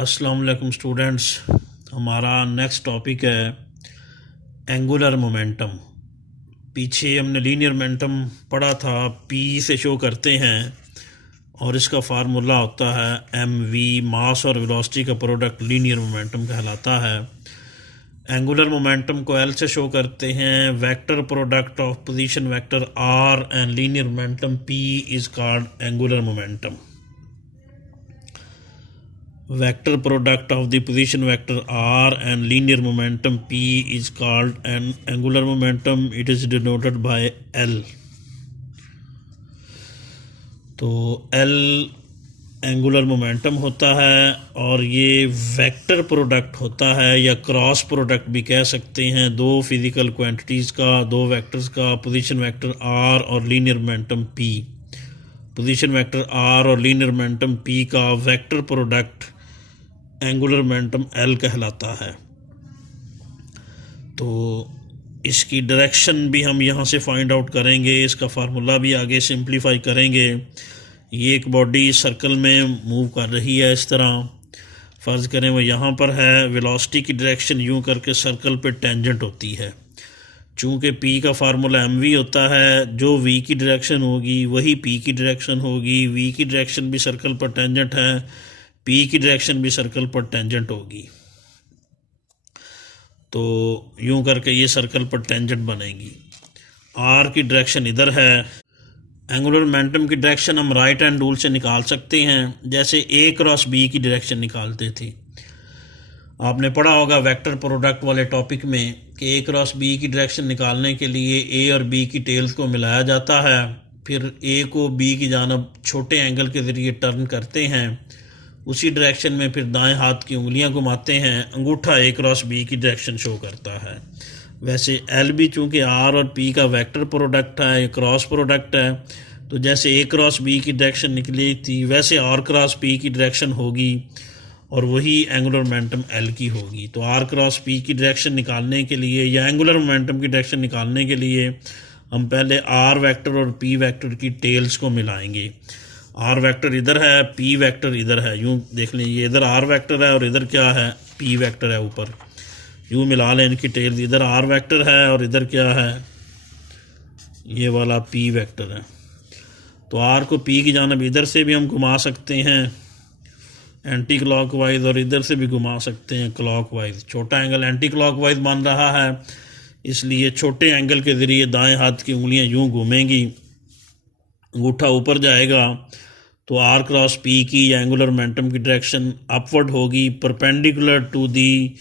अस्सलाम वालेकुम स्टूडेंट्स। हमारा नेक्स्ट टॉपिक है एंगुलर मोमेंटम। पीछे हमने लीनियर मोमेंटम पढ़ा था, पी से शो करते हैं और इसका फार्मूला होता है एम वी, मास और वेलोसिटी का प्रोडक्ट लीनियर मोमेंटम कहलाता है। एंगुलर मोमेंटम को एल से शो करते हैं, vector product of position vector R and linear momentum P is called angular momentum. Vector product of the position vector r and linear momentum p is called an angular momentum. It is denoted by L. तो L angular momentum होता है और ये vector product होता है या cross product भी कह सकते हैं दो फिजिकल क्वांटिटीज़ का, दो वेक्टर्स का, पोजीशन वेक्टर r और linear momentum p। Position vector r और लीनियर मोमेंटम p का vector product angular momentum L कहलाता है। तो इसकी डायरेक्शन भी हम यहाँ से फाइंड आउट करेंगे, इसका फार्मूला भी आगे सिंप्लीफाई करेंगे। ये एक बॉडी सर्कल में मूव कर रही है, इस तरह फ़र्ज़ करें वो यहाँ पर है। वेलोसिटी की डायरेक्शन यूँ करके सर्कल पे टेंजेंट होती है। चूँकि P का फार्मूला mv होता है, जो V की डायरेक्शन होगी वही P की डायरेक्शन होगी। V की डायरेक्शन भी सर्कल पर टेंजेंट है, P की डायरेक्शन भी सर्कल पर टेंजेंट होगी। तो यूं करके ये सर्कल पर टेंजेंट बनेगी। R की डायरेक्शन इधर है। एंगुलर मोमेंटम की डायरेक्शन हम राइट हैंड रूल से निकाल सकते हैं, जैसे A क्रॉस B की डायरेक्शन निकालते थे। आपने पढ़ा होगा वेक्टर प्रोडक्ट वाले टॉपिक में कि A क्रॉस B की डायरेक्शन निकालने के लिए A और B की टेल्स को मिलाया जाता है, फिर A को B की जानब छोटे एंगल के ज़रिए टर्न करते हैं, उसी डायरेक्शन में फिर दाएं हाथ की उंगलियां घुमाते हैं, अंगूठा A क्रॉस B की डायरेक्शन शो करता है। वैसे L भी चूँकि R और P का वेक्टर प्रोडक्ट है, क्रॉस प्रोडक्ट है, तो जैसे A क्रॉस B की डायरेक्शन निकली थी वैसे R क्रॉस P की डायरेक्शन होगी और वही एंगुलर मोमेंटम L की होगी। तो R क्रॉस P की डायरेक्शन निकालने के लिए या एंगुलर मोमेंटम की डायरेक्शन निकालने के लिए हम पहले R वेक्टर और P वेक्टर की टेल्स को मिलाएंगे। R वेक्टर इधर है, P वेक्टर इधर है। यूँ देख लें, ये इधर R वेक्टर है और इधर क्या है, P वेक्टर है ऊपर। यूँ मिला लें इनकी टेल्स, इधर R वेक्टर है और इधर क्या है, ये वाला P वेक्टर है। तो R को P की जानब इधर से भी हम घुमा सकते हैं एंटी क्लॉकवाइज और इधर से भी घुमा सकते हैं क्लॉकवाइज। छोटा एंगल एंटी क्लॉकवाइज बन रहा है, इसलिए छोटे एंगल के ज़रिए दाएं हाथ की उंगलियां यूँ घूमेंगी, अंगूठा ऊपर जाएगा। तो R क्रॉस P की एंगुलर मोमेंटम की डायरेक्शन अपवर्ड होगी, perpendicular to the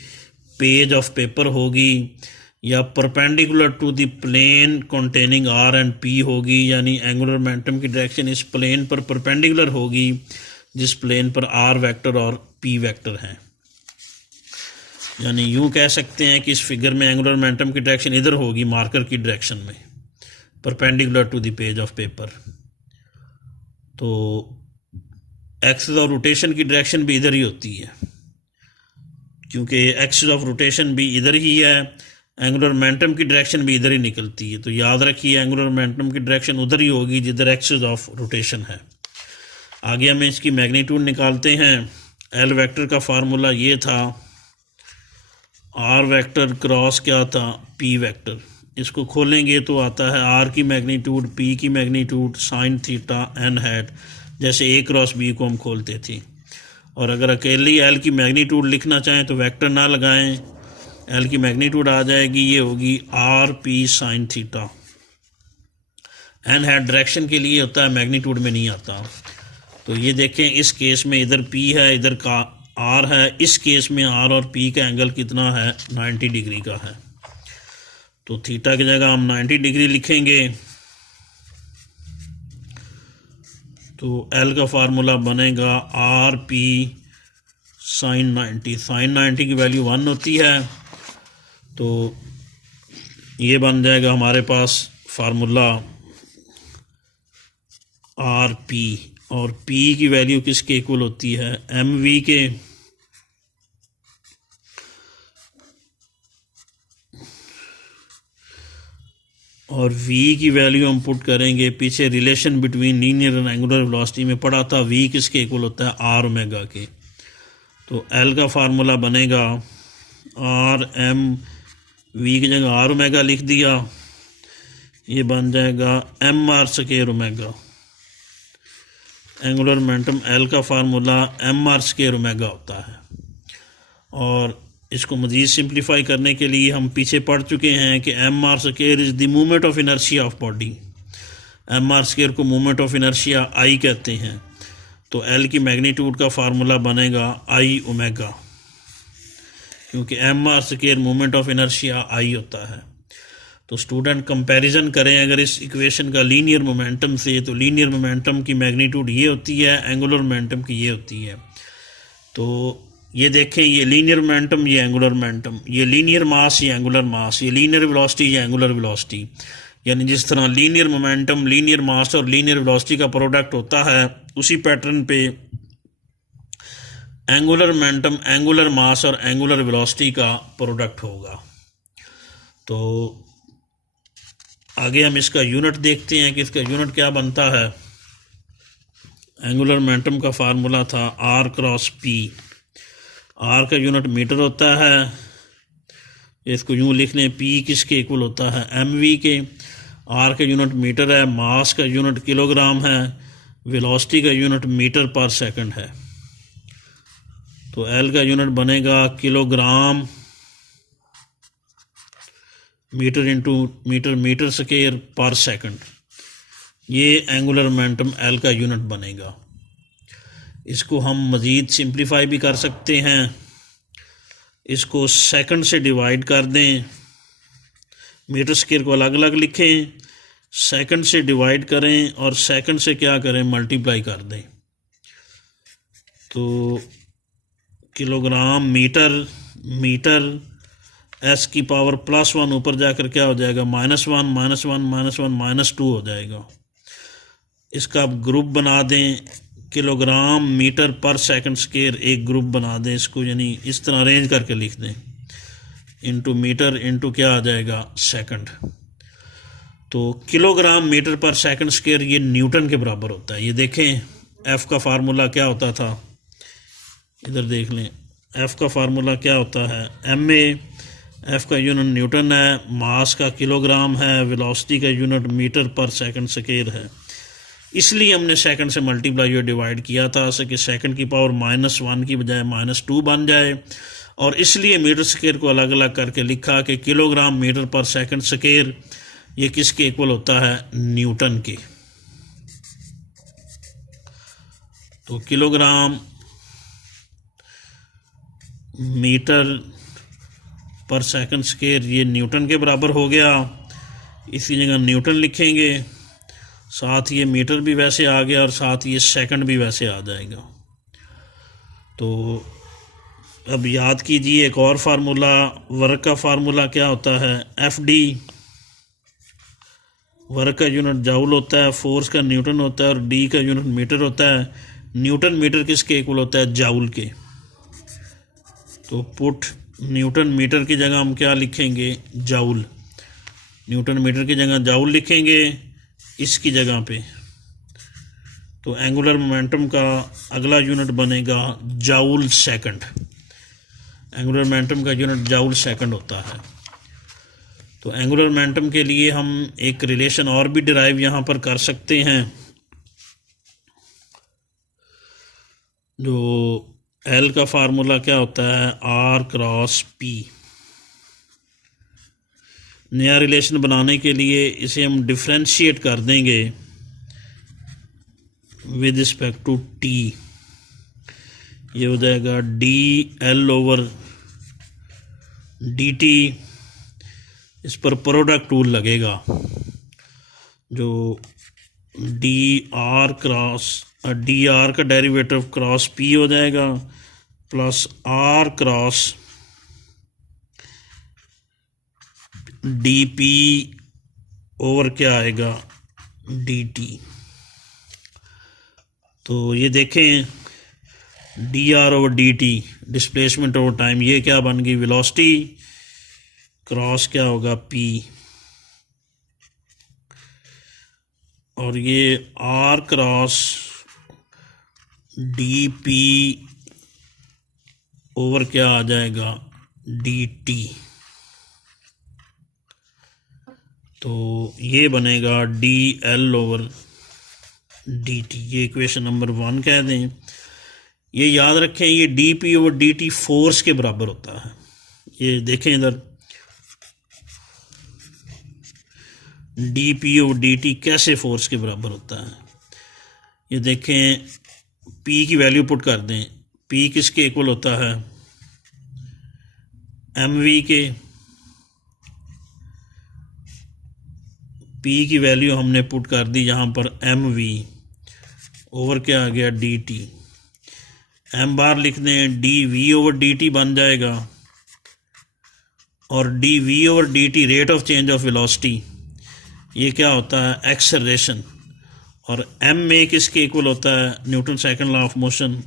page of paper होगी या perpendicular to the plane containing R and P होगी। यानी एंगुलर मोमेंटम की डायरेक्शन इस प्लेन पर परपेंडिकुलर होगी जिस प्लेन पर R वेक्टर और P वेक्टर हैं। यानी यूँ कह सकते हैं कि इस फिगर में एंगुलर मोमेंटम की डायरेक्शन इधर होगी, मार्कर की डायरेक्शन में, perpendicular to the page of paper. तो एक्सिस ऑफ रोटेशन की डायरेक्शन भी इधर ही होती है, क्योंकि एक्सिस ऑफ रोटेशन भी इधर ही है, एंगुलर मोमेंटम की डायरेक्शन भी इधर ही निकलती है। तो याद रखिए एंगुलर मोमेंटम की डायरेक्शन उधर ही होगी जिधर एक्सिस ऑफ रोटेशन है। आगे हमें इसकी मैग्नीट्यूड निकालते हैं। एल वेक्टर का फार्मूला ये था, आर वेक्टर क्रॉस क्या था, पी वेक्टर। इसको खोलेंगे तो आता है आर की मैग्नीट्यूड, पी की magnitude sine theta N hat, जैसे ए क्रॉस बी को हम खोलते थे। और अगर अकेली एल की मैग्नीट्यूड लिखना चाहें तो वेक्टर ना लगाएं, एल की मैग्नीट्यूड आ जाएगी, ये होगी R P sine theta. N hat direction के लिए होता है, मैग्नीट्यूड में नहीं आता। तो ये देखें, इस केस में इधर P है, इधर का R है। इस केस में R और P का एंगल कितना है, 90 डिग्री का है। तो थीटा की जगह हम 90 डिग्री लिखेंगे। तो L का फार्मूला बनेगा आर पी साइन 90। साइन 90 की वैल्यू 1 होती है, तो ये बन जाएगा हमारे पास फार्मूला आर पी। और P की वैल्यू किसके इक्वल होती है, mv के। और V की वैल्यू हम पुट करेंगे, पीछे relation between linear and angular velocity में पढ़ा था, V किसके इक्वल होता है, R ओमेगा के। तो एल का फार्मूला बनेगा आर एम वी की जगह आर ओमेगा लिख दिया, ये बन जाएगा M R square omega. Angular momentum L का formula M R square omega होता है। और इसको मज़ीद सिंप्लीफाई करने के लिए हम पीछे पढ़ चुके हैं कि M R square is the movement of inertia of body. M R square को मूवमेंट ऑफ इनर्शिया आई कहते हैं। तो एल की मैग्नीट्यूड का फार्मूला बनेगा आई ओमेगा, क्योंकि M R square movement of inertia I होता है। तो स्टूडेंट कंपैरिजन करें अगर इस इक्वेशन का लीनियर मोमेंटम से, तो लीनियर मोमेंटम की मैग्नीट्यूड ये होती है, एंगुलर मोमेंटम की ये होती है। तो ये देखें, ये लीनियर मोमेंटम, ये एंगुलर मोमेंटम, ये लीनियर मास, ये एंगुलर मास, ये लीनियर वेलोसिटी, ये एंगुलर वेलोसिटी। यानी जिस तरह लीनियर मोमेंटम, लीनियर मास और लीनियर वेलोसिटी का प्रोडक्ट होता है, उसी पैटर्न पे एंगुलर मोमेंटम, एंगुलर मास और एंगुलर वेलोसिटी का प्रोडक्ट होगा। तो आगे हम इसका यूनिट देखते हैं कि इसका यूनिट क्या बनता है। एंगुलर मोमेंटम का फार्मूला था आर क्रॉस पी। आर का यूनिट मीटर होता है, इसको यूँ लिख लें, पी किसके इक्वल होता है, एम वी के। आर का यूनिट मीटर है, मास का यूनिट किलोग्राम है, वेलोसिटी का यूनिट मीटर पर सेकंड है। तो एल का यूनिट बनेगा kilogram metre into metre, metre square पर सेकंड। ये एंगुलर मोमेंटम एल का यूनिट बनेगा। इसको हम मज़ीद सिंप्लीफाई भी कर सकते हैं, इसको सेकंड से डिवाइड कर दें, मीटर स्क्वायर को अलग अलग लिखें, सेकंड से डिवाइड करें और सेकंड से क्या करें, मल्टीप्लाई कर दें। तो किलोग्राम मीटर, मीटर एस की पावर +1 ऊपर जाकर क्या हो जाएगा, -1 -1 -1 -2 हो जाएगा। इसका आप ग्रुप बना दें, किलोग्राम मीटर पर सेकंड स्क्वायर एक ग्रुप बना दें इसको, यानी इस तरह अरेंज करके लिख दें, इंटू मीटर इंटू क्या आ जाएगा, सेकंड। तो किलोग्राम मीटर पर सेकंड स्क्वायर ये न्यूटन के बराबर होता है। ये देखें एफ़ का फार्मूला क्या होता था, इधर देख लें, एफ़ का फार्मूला क्या होता है, एम ए। एफ़ का यूनिट न्यूटन है, मास का किलोग्राम है, वेलोसिटी का यूनिट मीटर पर सेकंड स्क्वायर है। इसलिए हमने सेकंड से मल्टीप्लाई और डिवाइड किया था, ऐसे कि सेकंड की पावर -1 की बजाय -2 बन जाए। और इसलिए मीटर स्क्वायर को अलग अलग करके लिखा कि किलोग्राम मीटर पर सेकंड स्क्वायर ये किसके इक्वल होता है, न्यूटन के। तो किलोग्राम मीटर पर सेकंड स्क्वायर ये न्यूटन के बराबर हो गया, इसी जगह न्यूटन लिखेंगे, साथ ये मीटर भी वैसे आ गया और साथ ये सेकंड भी वैसे आ जाएगा। तो अब याद कीजिए एक और फार्मूला, वर्क का फार्मूला क्या होता है, एफ डी। वर्क का यूनिट जाउल होता है, फोर्स का न्यूटन होता है और डी का यूनिट मीटर होता है। न्यूटन मीटर किसके इक्वल होता है, जाउल के। तो पुट न्यूटन मीटर की जगह हम क्या लिखेंगे, जाउल। न्यूटन मीटर की जगह जाउल लिखेंगे इसकी जगह पे। तो एंगुलर मोमेंटम का अगला यूनिट बनेगा जाउल सेकंड। एंगुलर मोमेंटम का यूनिट जाउल सेकंड होता है। तो एंगुलर मोमेंटम के लिए हम एक रिलेशन और भी डिराइव यहाँ पर कर सकते हैं, जो एल का फार्मूला क्या होता है, आर क्रॉस पी। नया रिलेशन बनाने के लिए इसे हम डिफ्रेंशिएट कर देंगे विद रिस्पेक्ट टू टी। ये हो जाएगा dl/dt। इस पर प्रोडक्ट रूल लगेगा, जो dr का डेरिवेटिव क्रॉस p हो जाएगा plus r cross dp over क्या आएगा, dt। तो ये देखें dr/dt डिस्प्लेसमेंट ओवर टाइम, ये क्या बन गई, वेलोसिटी क्रॉस क्या होगा, p। और ये r क्रॉस dp ओवर क्या आ जाएगा dt। तो ये बनेगा dl ओवर dt। ये इक्वेशन नंबर 1 कह दें। ये याद रखें, ये dp ओवर dt फोर्स के बराबर होता है। ये देखें इधर dp ओवर dt कैसे फोर्स के बराबर होता है। ये देखें, p की वैल्यू पुट कर दें। p किसके इक्वल होता है mv के। p की वैल्यू हमने पुट कर दी यहाँ पर mv ओवर क्या आ गया dt। m बार लिख दें, dv ओवर dt बन जाएगा, और dv over dt rate of change of velocity, ये क्या होता है एक्सेलरेशन, और m ए किसके इक्वल होता है Newton second law of motion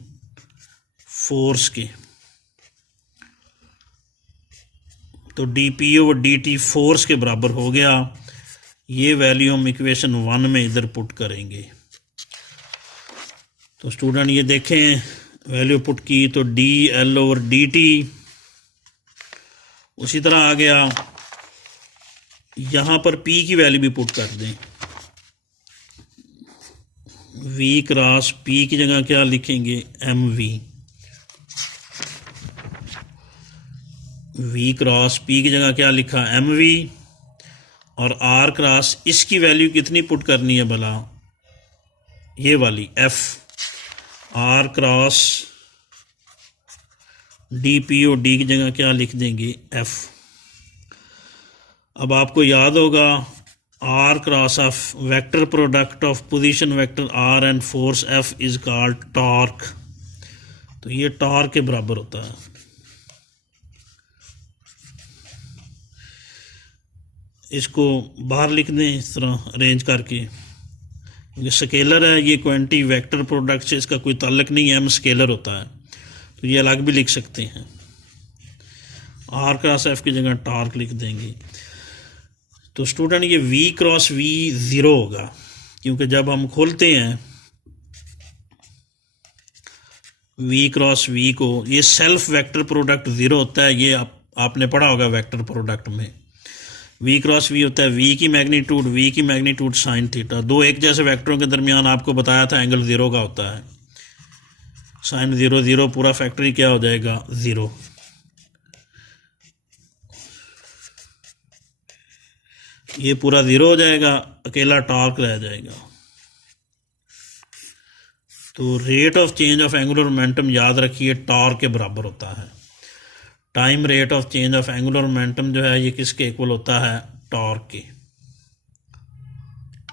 force के। तो dp ओवर dt फोर्स के बराबर हो गया। ये वैल्यू हम इक्वेशन 1 में इधर पुट करेंगे। तो स्टूडेंट ये देखें, वैल्यू पुट की तो dl ओवर dt उसी तरह आ गया। यहाँ पर p की वैल्यू भी पुट कर दें। v क्रॉस p की जगह क्या लिखेंगे mv। v क्रॉस p की जगह क्या लिखा mv, और r क्रॉस इसकी वैल्यू कितनी पुट करनी है भला, ये वाली f। r क्रॉस dp और d की जगह क्या लिख देंगे f। अब आपको याद होगा r cross of vector product of position vector r and force f is called torque. तो ये टॉर्क के बराबर होता है। इसको बाहर लिख दें इस तरह अरेंज करके, क्योंकि स्केलर है, ये क्वांटिटी वेक्टर प्रोडक्ट से इसका कोई ताल्लुक नहीं है, m स्केलर होता है, तो ये अलग भी लिख सकते हैं। r क्रॉस f की जगह टॉर्क लिख देंगे। तो स्टूडेंट ये v क्रॉस v 0 होगा, क्योंकि जब हम खोलते हैं v क्रॉस v को, ये सेल्फ वेक्टर प्रोडक्ट 0 होता है। ये आपने पढ़ा होगा वेक्टर प्रोडक्ट में। v क्रॉस v होता है v की मैग्नीट्यूड साइन थीटा। दो एक जैसे वेक्टरों के दरमियान आपको बताया था एंगल 0 का होता है। साइन 0 0 पूरा फैक्टर ही क्या हो जाएगा 0। ये पूरा 0 हो जाएगा, अकेला टॉर्क रह जाएगा। तो rate of change of angular momentum याद रखिए टॉर्क के बराबर होता है। Time rate of change of angular momentum जो है ये किसके इक्वल होता है टॉर्क के।